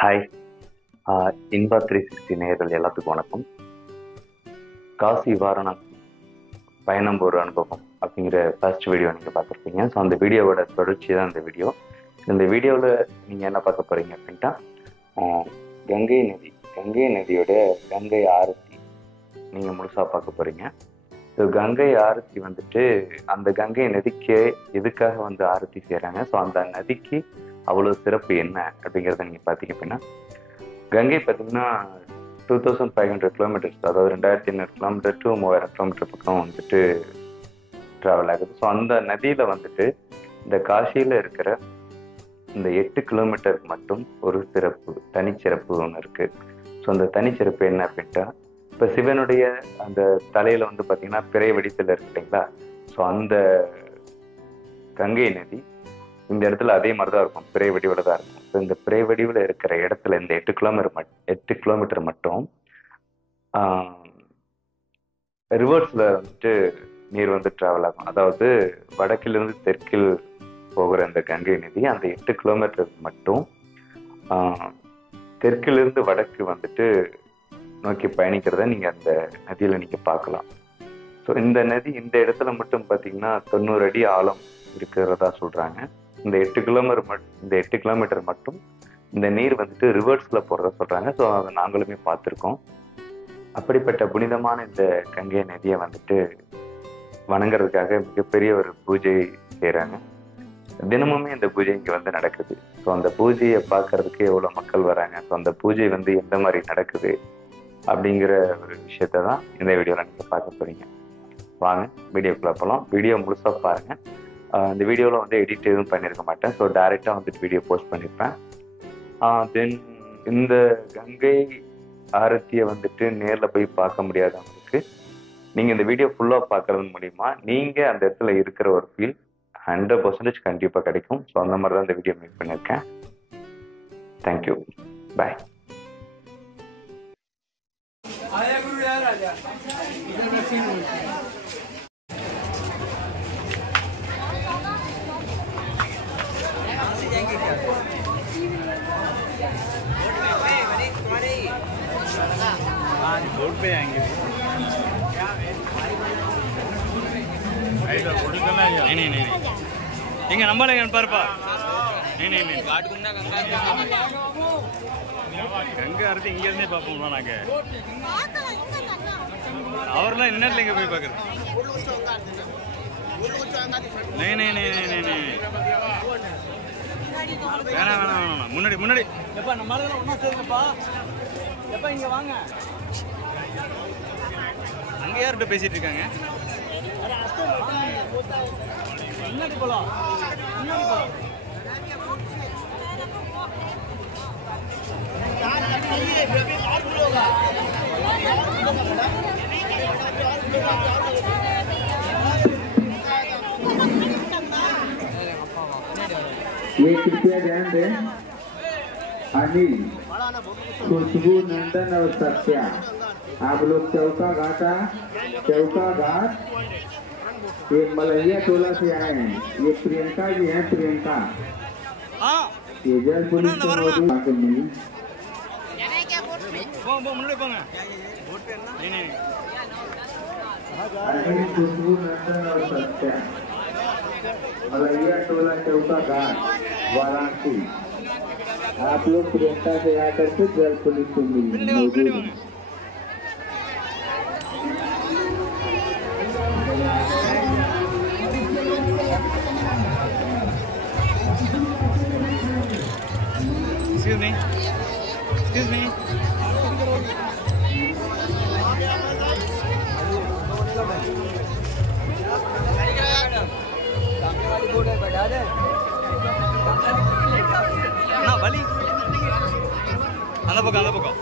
Hi, Inba 360 நேயர்கள் எல்லாத்துக்கும் வணக்கம். காசி வாரணாசி பயணம் ஒரு அனுபவம் அப்படிங்கிற ஃபர்ஸ்ட் வீடியோ நீங்கள் பார்த்துருப்பீங்க. ஸோ அந்த வீடியோவோட தொடர்ச்சி தான் இந்த வீடியோ. இந்த வீடியோவில் நீங்கள் என்ன பார்க்க போகிறீங்க அப்படின்ட்டா, கங்கை நதியோட கங்கை ஆரத்தி நீங்கள் முழுசாக பார்க்க போகிறீங்க. ஸோ கங்கை ஆரத்தி வந்துட்டு அந்த கங்கை நதிக்கு எதுக்காக வந்து ஆரத்தி செய்கிறாங்க, ஸோ அந்த நதிக்கு அவ்வளோ சிறப்பு என்ன அப்படிங்கிறத நீங்கள் பார்த்தீங்க அப்படின்னா, கங்கை பார்த்தீங்கன்னா 2500 கிலோமீட்டர்ஸ், அதாவது 2800 கிலோமீட்டர் டு 3000 கிலோமீட்டர் பக்கம் வந்துட்டு ட்ராவல் ஆகுது. ஸோ அந்த நதியில் வந்துட்டு இந்த காசியில் இருக்கிற இந்த 8 கிலோமீட்டருக்கு மட்டும் ஒரு சிறப்பு, தனிச்சிறப்பு ஒன்று இருக்குது. ஸோ அந்த தனிச்சிறப்பு என்ன அப்படின்ட்டா, இப்போ சிவனுடைய அந்த தலையில் வந்து பார்த்தீங்கன்னா பிறை வடித்தில் இருக்கு இல்லைங்களா. ஸோ அந்த கங்கை நதி இந்த இடத்துல அதே மாதிரி தான் இருக்கும், பிறை வடிவில் தான் இருக்கும். ஸோ இந்த பிறை வடிவில் இருக்கிற இடத்துல இந்த 8 கிலோமீட்டர் மட்டும் ரிவர்ஸில் வந்துட்டு நீர் வந்து ட்ராவல் ஆகும். அதாவது வடக்கிலிருந்து தெற்கில் போகிற இந்த கங்கை நதி அந்த 8 கிலோமீட்டருக்கு மட்டும் தெற்கிலிருந்து வடக்கு வந்துட்டு நோக்கி பயணிக்கிறத நீங்கள் அந்த நதியில் நீங்கள் பார்க்கலாம். ஸோ இந்த நதி இந்த இடத்துல மட்டும் பார்த்தீங்கன்னா 90 அடி ஆழம் இருக்கிறதா சொல்கிறாங்க. இந்த 8 கிலோமீட்டர் மட்டும் இந்த நீர் வந்துட்டு ரிவர்ஸில் போகிறதா சொல்கிறாங்க. ஸோ அதை நாங்களுமே பார்த்துருக்கோம். அப்படிப்பட்ட புனிதமான இந்த கங்கை நதியை வந்துட்டு வணங்குறதுக்காக மிகப்பெரிய ஒரு பூஜை செய்கிறாங்க. தினமுமே இந்த பூஜை இங்கே வந்து நடக்குது. ஸோ அந்த பூஜையை பார்க்கறதுக்கு எவ்வளோ மக்கள் வராங்க, ஸோ அந்த பூஜை வந்து எந்த மாதிரி நடக்குது அப்படிங்கிற ஒரு விஷயத்த தான் இந்த வீடியோவில் நீங்கள் பார்க்க போகிறீங்க. வாங்க வீடியோக்குள்ளே போகலாம். வீடியோ முழுசாக பாருங்கள். இந்த வீடியோவில் வந்து எடிட் எதுவும் பண்ணியிருக்க மாட்டேன். ஸோ டைரெக்டாக வந்துட்டு வீடியோ போஸ்ட் பண்ணியிருப்பேன். தென் இந்த கங்கை ஆரத்தியை வந்துட்டு நேரில் போய் பார்க்க முடியாதவங்களுக்கு நீங்கள் இந்த வீடியோ ஃபுல்லாக பார்க்கறது மூலிமா நீங்கள் அந்த இடத்துல இருக்கிற ஒரு ஃபீல் 100% கண்டிப்பாக கிடைக்கும். ஸோ அந்த மாதிரி தான் இந்த வீடியோ மேக் பண்ணியிருக்கேன். தேங்க்யூ, பாய். रोड पे आएंगे। नहीं इंगे नंबर पारपा नहीं गंगा आरती इंगे पापम नाके इन्नट्ल போய் பார்க்கறது नहीं வேணாம் முன்னாடி எப்பா நம்ம எல்லாம் ஒண்ணா சேருங்கப்பா. எப்பா இங்க வாங்க. அங்க யார்கிட்ட பேசிட்டு இருக்காங்க? முன்னாடி போலாம். ये कृपया ध्यान दें, अनिल, खुशबू, नंदन और सत्या, आप लोग चौका घाट, ये मलहिया टोला से आए हैं. ये प्रियंका जी हैं, प्रियंका ये जल पुलिस अनिल, खुशबू, नंदन और सत्या, मलहिया टोला चौका घाट वाराणसी. आप लोग प्रियंका से आकर के जल पुलिस को मौजूद हैं. Excuse me. வலி அந்த பக்கம்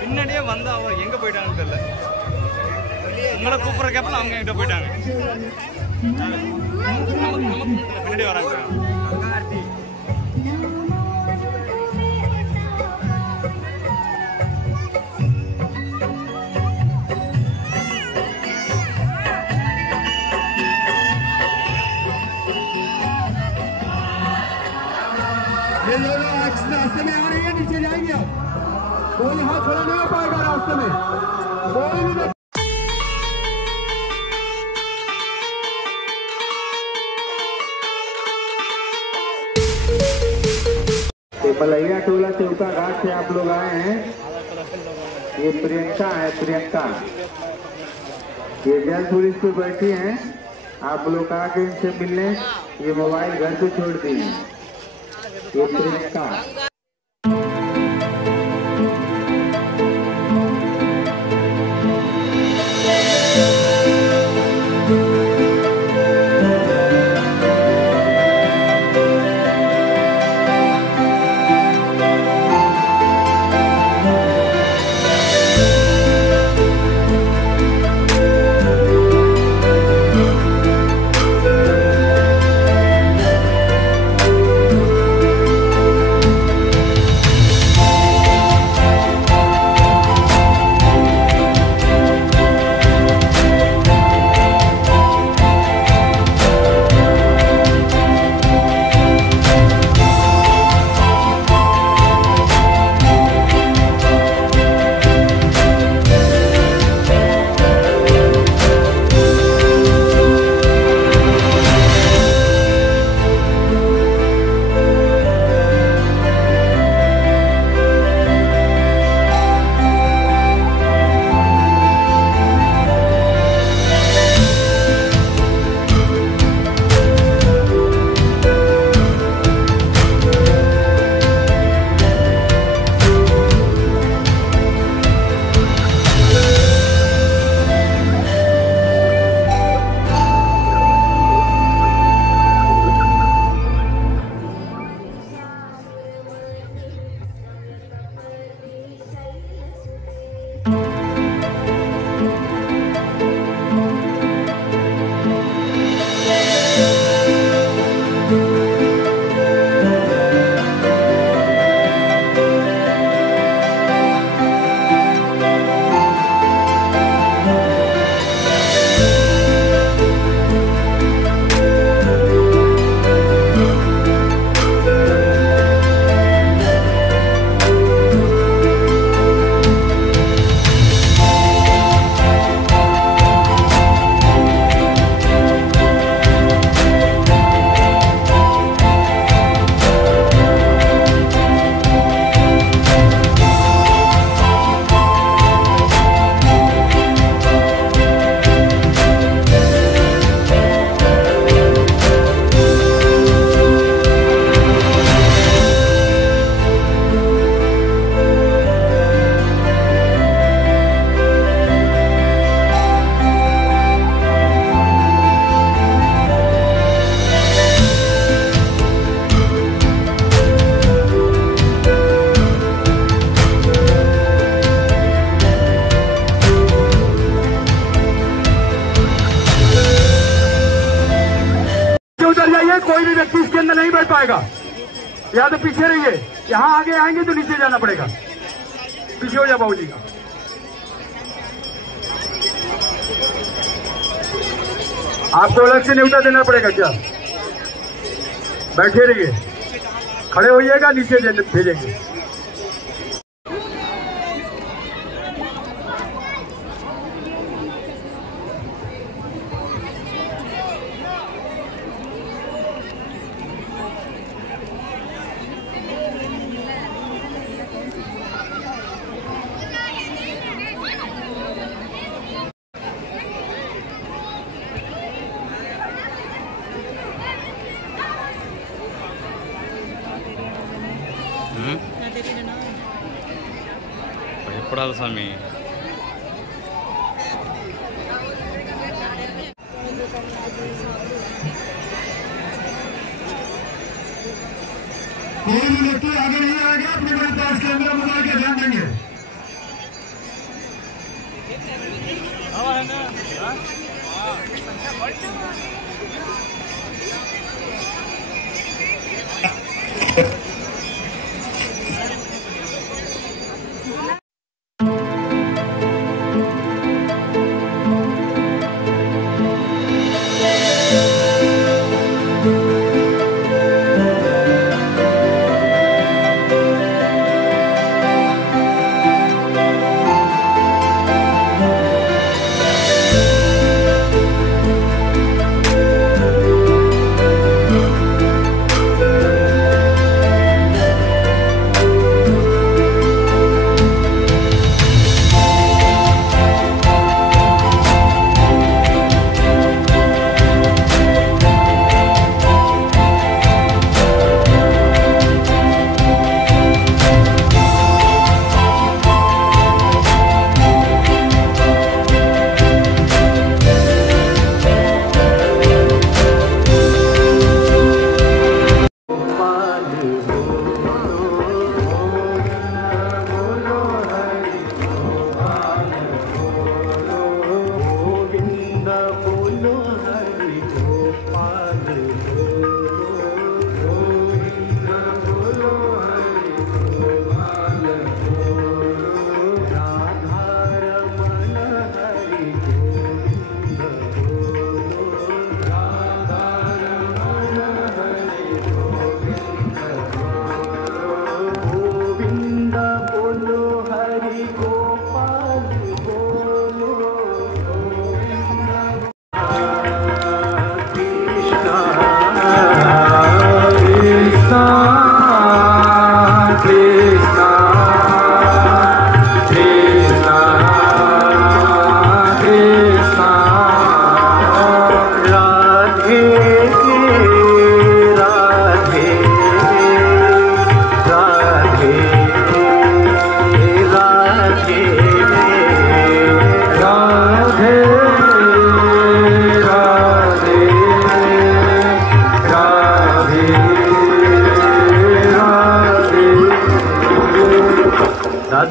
பின்னாடியே வந்தா அவர் எங்க போயிட்டாங்கன்னு தெரியல. உங்களை கூப்பிடுற கேப்ல அவங்க எங்கிட்ட போயிட்டாங்க. பின்னாடி வராங்க. ये दोनों रास्ते में आ रही है, नीचे जाएंगे अब। कोई यहाँ खड़ा नहीं हो पाएगा रास्ते में, कोई भी। मलैया टोला चौका घाट से आप लोग आए हैं। ये प्रियंका है, प्रियंका ये जेल पुलिस पे बैठी हैं। आप लोग आके इनसे मिलने, ये मोबाइल घर पे छोड़ दिए हैं। ये प्रियंका कोई भी व्यक्ति इसके अंदर नहीं बैठ पाएगा। या तो पीछे रहिए, यहाँ आगे आएंगे तो नीचे जाना पड़ेगा। पीछे हो जा बाबू जी का। आपको अलग से न्योता देना पड़ेगा क्या? बैठे रहिए, खड़े होइएगा, नीचे भेजेंगे। భయపడాలి స్వామి. कोई भी व्यक्ति आगे नहीं आएगा, अपने बड़े पास के अंदर मोबाइल का ध्यान देंगे।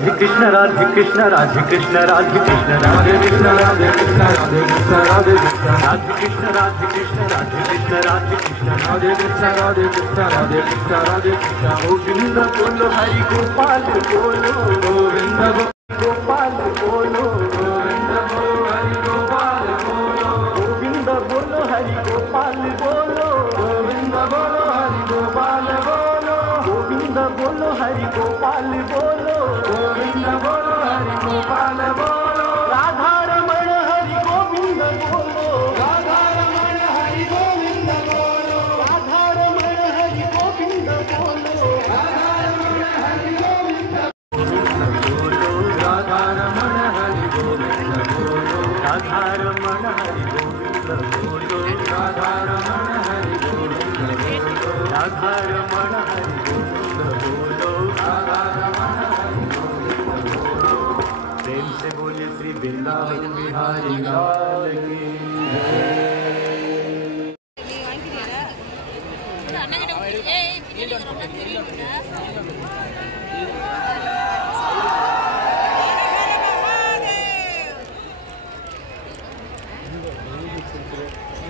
राधे कृष्ण राधे कृष्ण राधे कृष्ण राधे कृष्ण राधे कृष्ण राधे कृष्ण राधे कृष्ण राधे कृष्ण राधे कृष्ण राधे कृष्ण राधे कृष्ण राधे कृष्ण राधे कृष्ण राधे कृष्ण राधे कृष्ण राधे कृष्ण गोविंद बोलो हरि गोपाल बोलो गोविंद गोपाल बोलो गोविंद बोलो हरि गोपाल बोलो गोविंद बोलो हरि गोपाल बोलो गोविंद बोलो हरि गोपाल बोलो गोविंद बोलो हरि गोपाल बोलो गोविंद बोलो हरि गोपाल बोलो राधा रमण हरि गोविंद बोलो राधा रमण हरि गोविंद बोलो राधा रमण हरि गोविंद बोलो राधा रमण हरि गोविंद बोलो राधा रमण हरि गोविंद बोलो राधा रमण हरि गोविंद बोलो राधा रमण हरि गोविंद बोलो राधा रमण हरि गोविंद बोलो राधा रमण हरि गोविंद बोलो प्रेम से बोले श्री वृंदावन बिहारी लाल की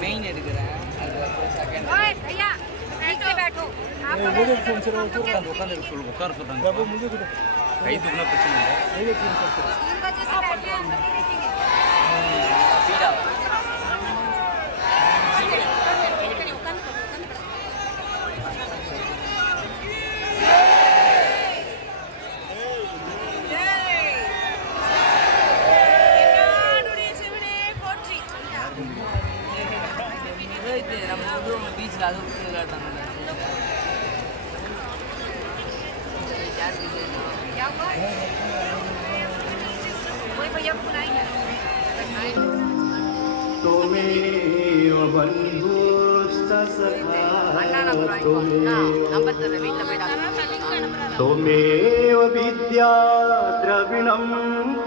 मेन எடுக்கிறேன் அது வந்து செகண்ட் ओए भैया साइड पे बैठो आप उतार சொல்றாங்க கை தூக்குனா பிரச்சனை இல்லை 3 बजे से बैठे हैं अंदर ही देखेंगे பீடா நம்ம பீச்சில் அது விளையாட்டாங்க क्या हुआ वही भैया बुलाएंगे त्वमेव बन्धुश्च सखा त्वमेव विद्या द्रविणं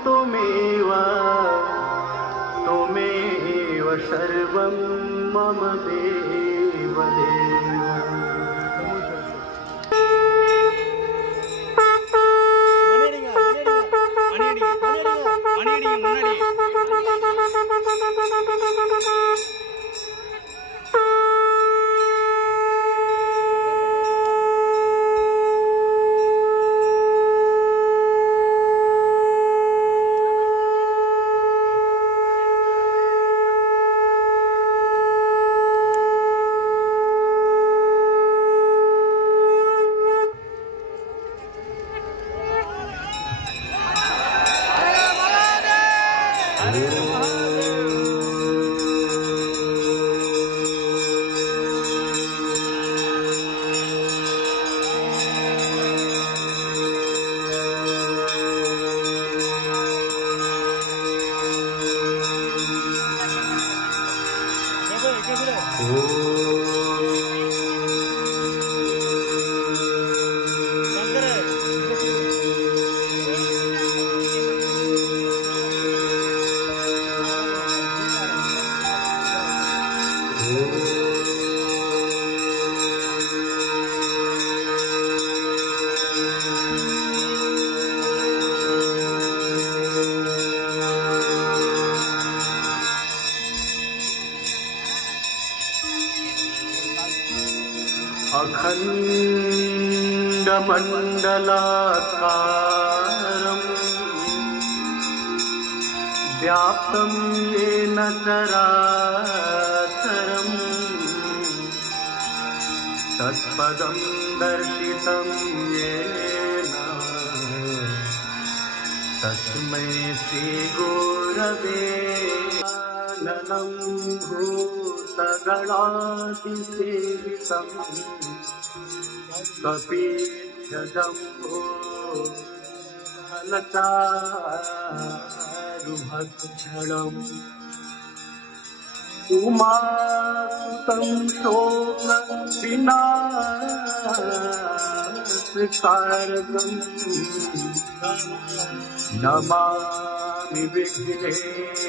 त्वमेव त्वमेव सर्वं मम देव अखण्डमण्डलाकारम् व्याप्तं येन चराचरम् तत्पदं दर्शितं येन तस्मै श्रीगुरवे नमः भूतगणातिसेवितम् कपीशजम्भो फलचारुभक्षणम् उमासुतं शोकविनाशकारकम् नमामि विघ्नेश्वरपादपङ्कजम्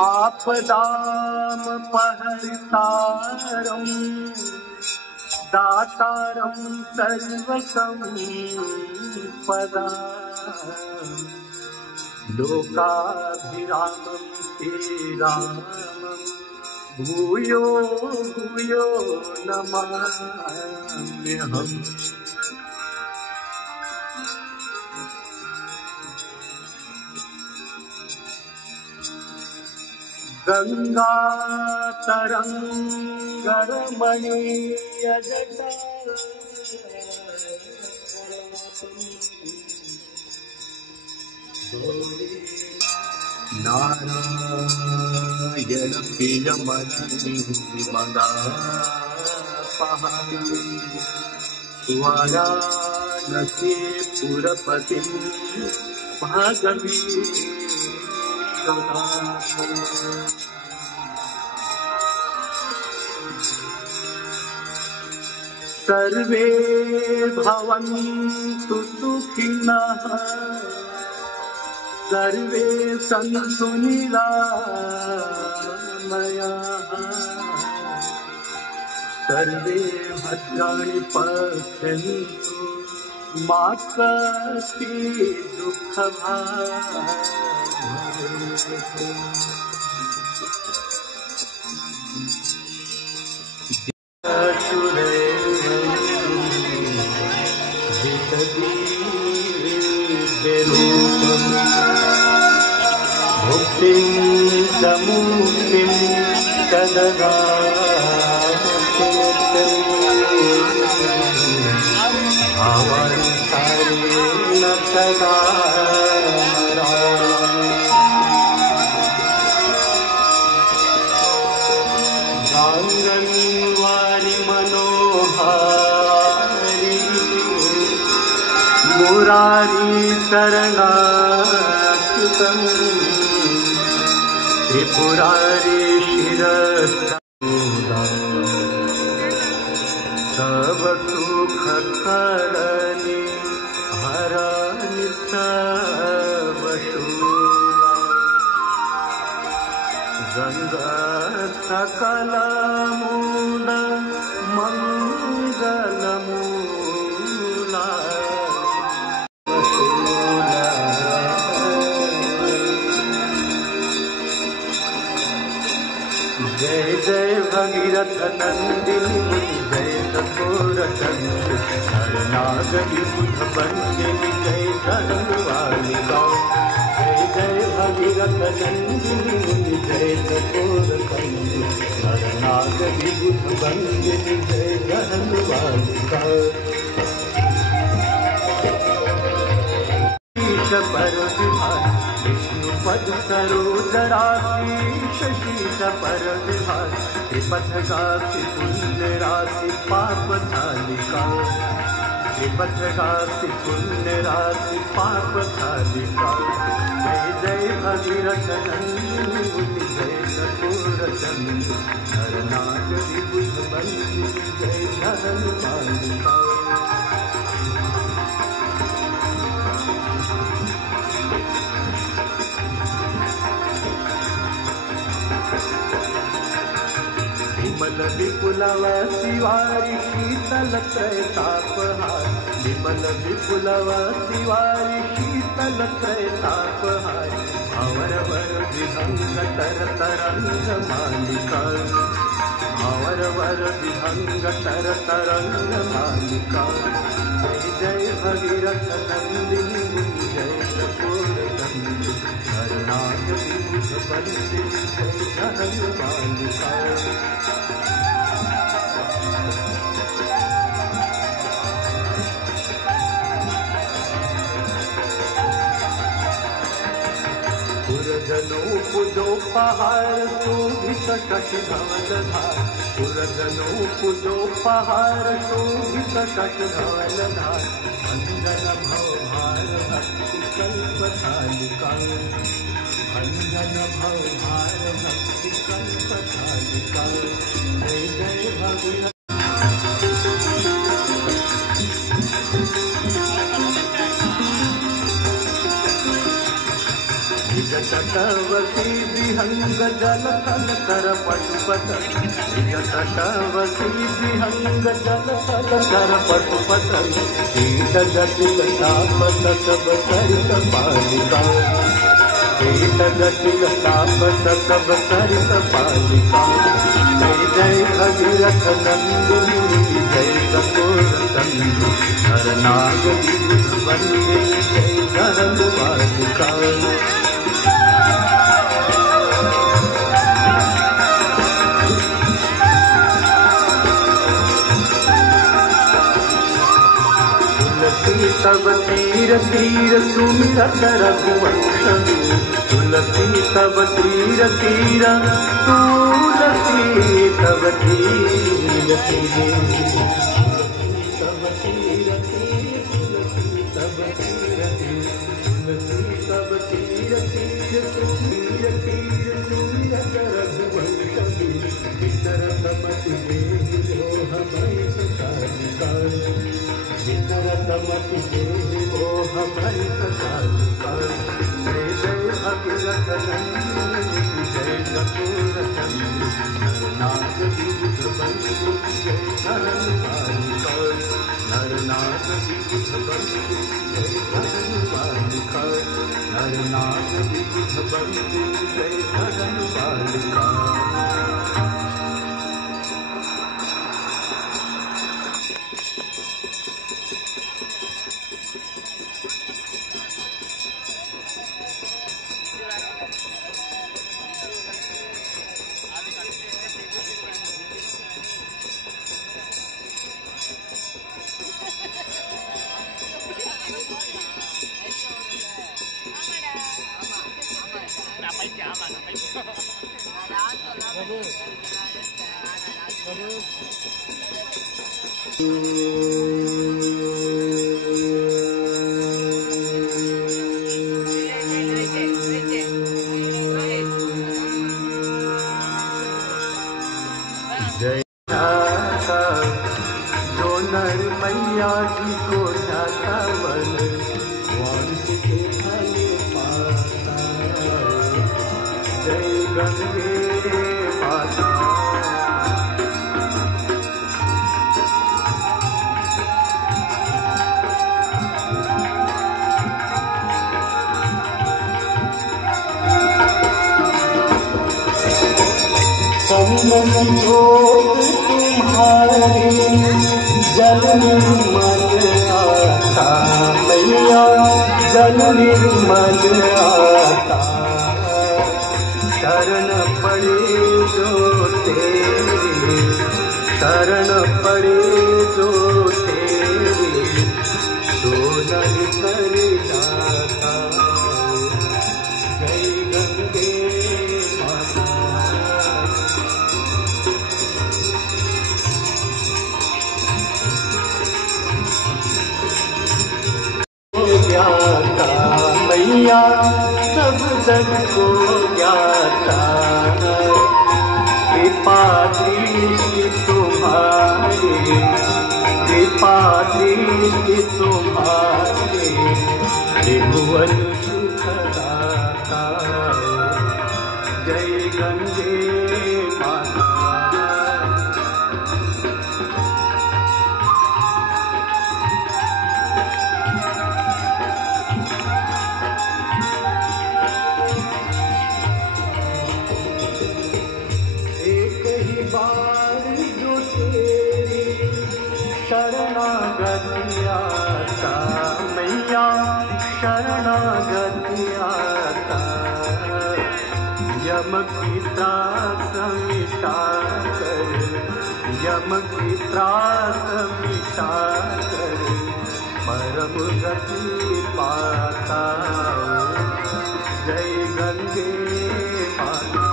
आपदाम पहर्तारम दातारम सर्वसंपदा लोकाभिरामं श्रीरामं भूयो भूयो नमाम्यहम्। गंगा तरंगरमणीय जटा नारायण प्रियमणिमदापहारी वाराणसी पुरपतिं भागवी सर्वे भवन्तु सुखिनः सर्वे सन्तु निरामयाः सर्वे भद्राणि पश्यन्तु मा कश्चित् दुःखभाग् भुक्तिं समुक्तिं भावान्तरेण सदा गाङ्गन्वारि मनोहारी मुरारी शरणाच्युतम् त्रिपुरारी शिरस्तूला सब सुख करणी हरानि सब शूला गंगा सकल मूल मंगल मूला जय जय भगीरथ नंदिनी जय कपूर चंद्र शरणागति बुध बंदिनी जय धर्मवाली गाँव जय जय भगीरथ नंदिनी जय कपूर चंद्र शरणागति बुध बंदिनी जय धर्मवाली गाँव पर विभाग विष्णुपद सरोजराशि शीश पर विभाग त्रिपथ गासी पुण्य राशि पाप थालिका त्रिपथ गासी पुण्य राशि पाप थालिका जय जय भगीरथ नंदिनी जय कपूर चंद्र शरणागति बुध बंदिनी जय धर्मवालिका विमल विपुलव शिवारी शीतल त्रैतापहार विमल विपुलव शिवारी शीतल त्रैतापहार अवर वर विहंग तर तरंग मालिका अवर वर विहंग तर तरंग मालिका जय जय भगीरथ नंदिनी जय कपूर चंद्र शरणागति बुध बंदिनी जय धर्मवालिका पुरजनो पुजो पहाड़ शोभित शठ धवल धार पुरजनो पुजो पहाड़ शोभित शठ धवल धार अंजन भव भार भक्ति कल्प थालिका अंजन भव भार भक्ति कल्प थालिका जय जय भगीरथ तटवसी विहंग जल थल कर पटुपट तटवसी विहंग जल थल कर पटुपट कीट जटिल ताप सब सरित पालिका कीट जटिल ताप सब सरित पालिका जय जय भगीरथ नंदिनी जय कपूर तंदु हर नाग वंदे जय धरम पालिका तब तीर तीर सुमिरत रघुवंश तुलसी तब तीर तीर तुलसी तब तीर तीर तब तीर तीर तुलसी तब तीर तीर तुलसी तब तीर तीर तीर तीर सुमिरत रघुवंश विचरत मति देहि हमारे सकालिका विचरतमति देहि वो हमारी सकालिका जय जय भगीरथ नंदिनी जय कपूर चंद्र नरनाथ विबुध बंधु जय धरम पालिका नरनाथ विबुध बंधु जय धरम पालिका नरनाथ विबुध बंधु जय धरम पालिका जय जो नर मैया जी को जाता वन वांस के फल पाता जय गंगे माता संयोग तुम्हारे जल निर्मल आता मैया जल निर्मल आता शरण पड़े जो तेरे शरण पड़े जो तेरे तो नहीं कर जाता जय गंगे माता ज्ञाता मैया सब जग को ज्ञाता कृपा दृष्टि तुम्हारे कृपा दृष्टि तुम्हारे त्रिभुवन सुखदाता जय गंगे माता शरणागति आता मैया शरणागति आता यम की त्रास मिटा कर यम की त्रास मिटा कर परम गति पाता जय गंगे माता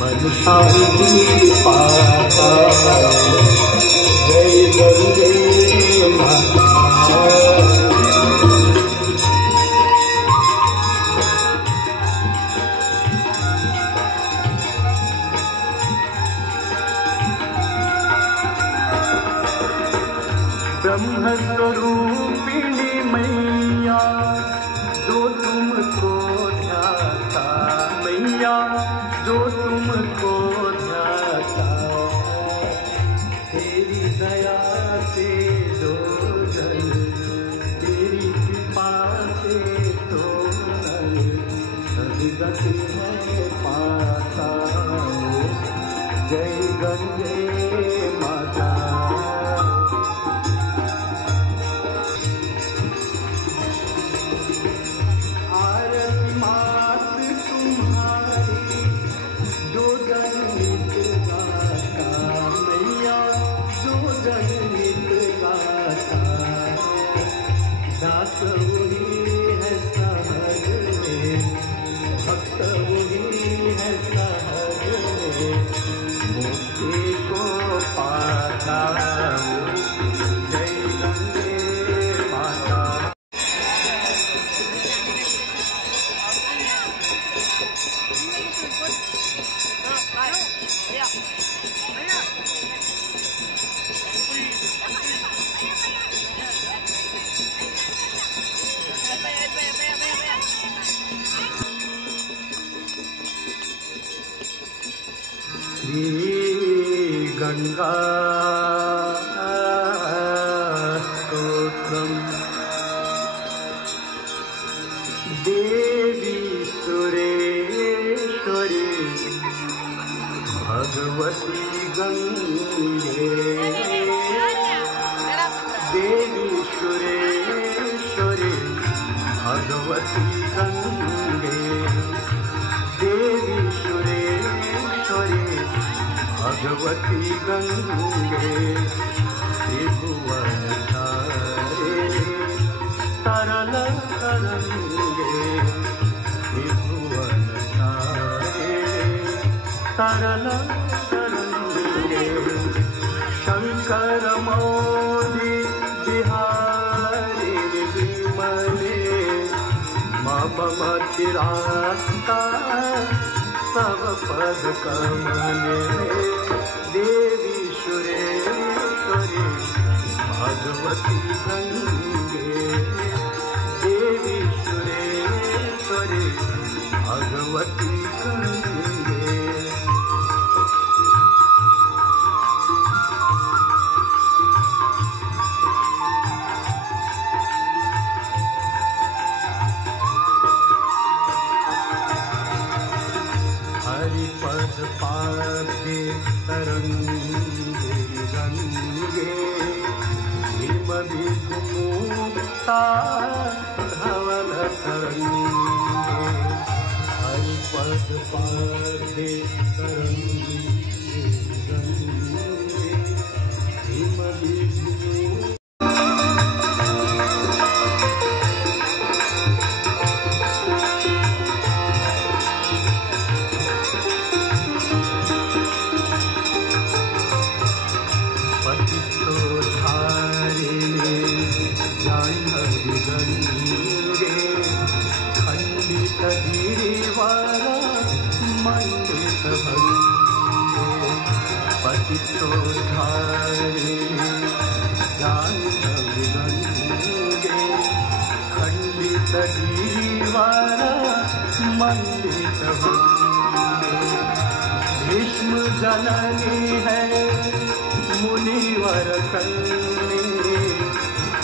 मन शांति पाता जय गंगे माता ब्रह्म स्वरूपिणी मैया जो तुमको ध्याता, मैया जो तुमको ध्याता, तेरी दया से जो जल, तेरी कृपा से तो नल, सदगति है पाता। जय गंगे माता। आरती मात तुम्हारी जो जनहित गाता, मैया जो जनहित गाता, दास वही है सहज में, भक्त वही है सहज में, मुक्ति को पाता। जय गंगे माता। श्री गंगा स्तोत्रम। देवी सुरेश्वरी भगवती गंगे, देवी सुरेश्वरी भगवती गंगे, देवी सुरेश्वरी भगवती गंगे, त्रिभुवन तारे तरल तरंगे, त्रिभुवन तारे तरल तरंगे, शंकर मौली बिहारी विमले, मम चिराता सब पद कमले, देवी सुरेश्वरी भगवती गंगे, देवी सुरेश्वरी भगवती गंगे। हरिपद पादे तरंगे गंगे, हिम विमुक्ता धवल तरंगे, हरिपद पादे तरंगे गंगे, हिम विमुक्ता। खंडित गिरिवारा मंडित भंगे, पतितोद्धारे जाह्नवी गंगे, खंडित गिरिवारा मंडित भंगे, भीष्म जननी है मुनिवर कन्ये,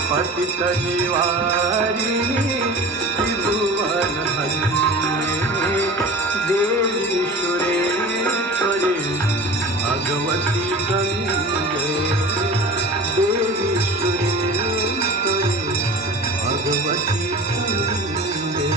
पतित निवारिणी त्रिभुवन हरिणे, देवी सुरेश्वरी भगवती गंगे, देवी सुरेश्वरी भगवती गंगे।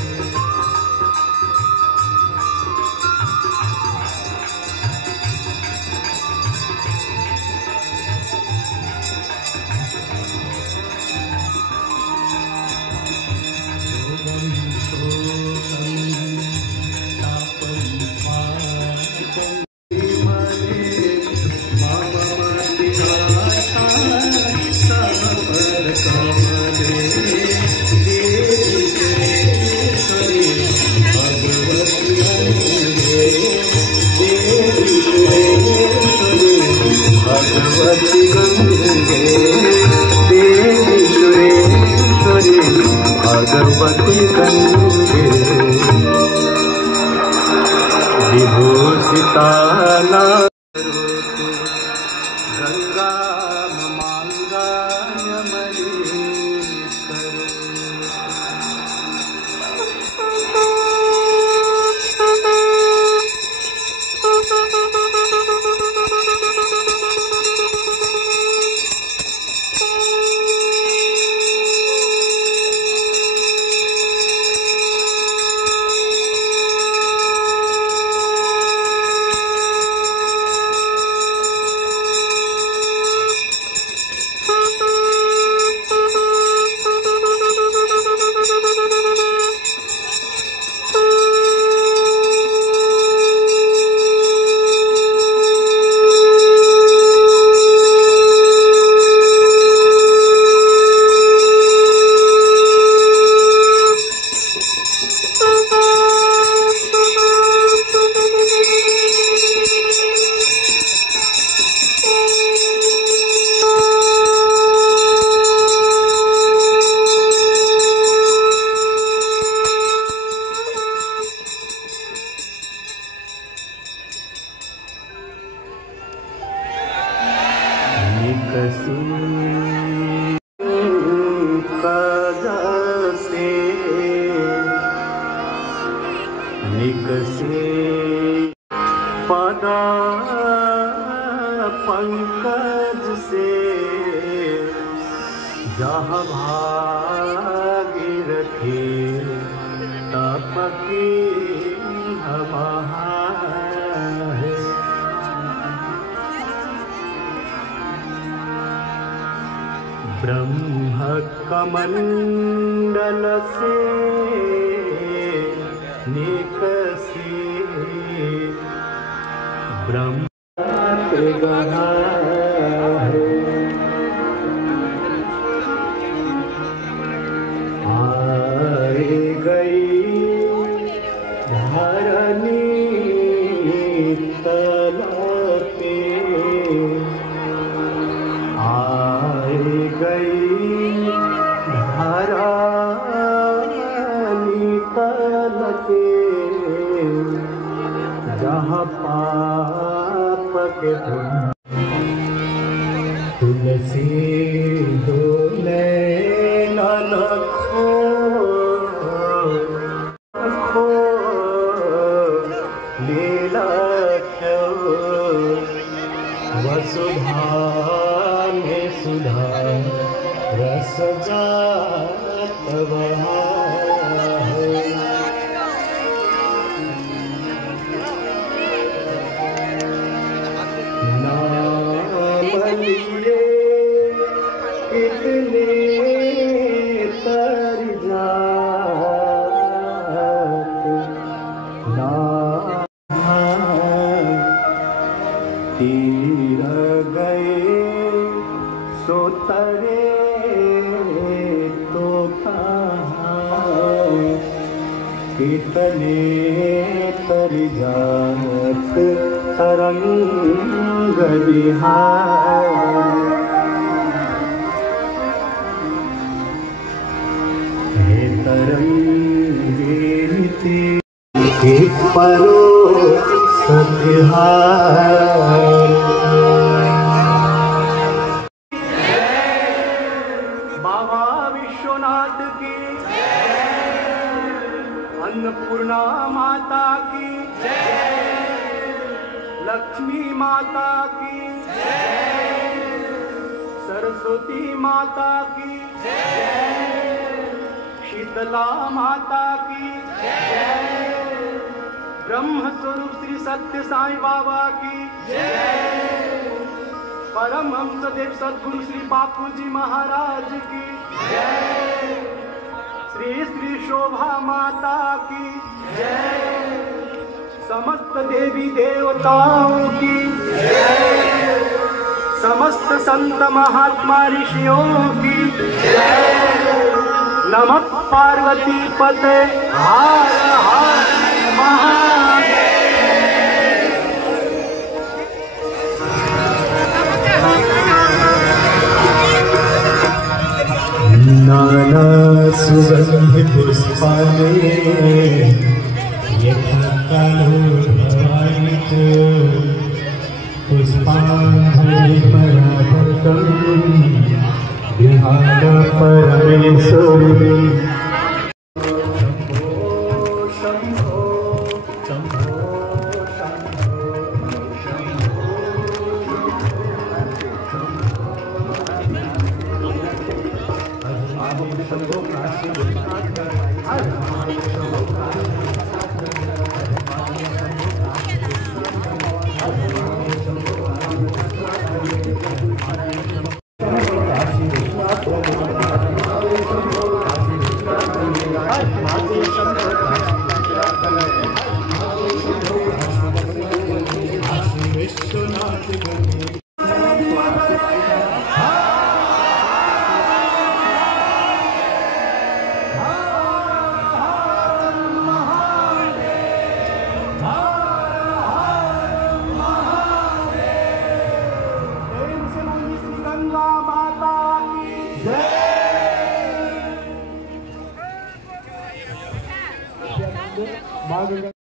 भगवती गंगे भगवती गंगे विभूषिता गंगा ममांगान्यमणि पदा पंकज से जहाँ भागीरथी तपकी है ब्रह्म कमंडल से निकसी ब्रह्म आए गई धरनी तलपे आए गई धरनी तलपे जहाँ पाप के तुलसी डोले नखो लीला वसुधा में सुधा रस जात कितने तर तीर गए सो तरे तो कहाँ कितने तर जात तरंग बिहार तरंगे परो सत्हार बाबा विश्वनाथ की अन्नपूर्णा माता की लक्ष्मी माता की सरस्वती माता की शीतला माता की ब्रह्म स्वरूप श्री सत्य साईं बाबा की परमहंस देव सद्गुरु श्री बापू जी महाराज की श्री श्री शोभा माता की समस्त देवी देवताओं की समस्त संत महात्मा ऋषियों की नमः पार्वती पते हर हर महादेव। नाना सुगंध पुष्पाले यथा कालो भवानित पुष्पांजलि पराभक्तं ध्यान परमेश्वरी माँ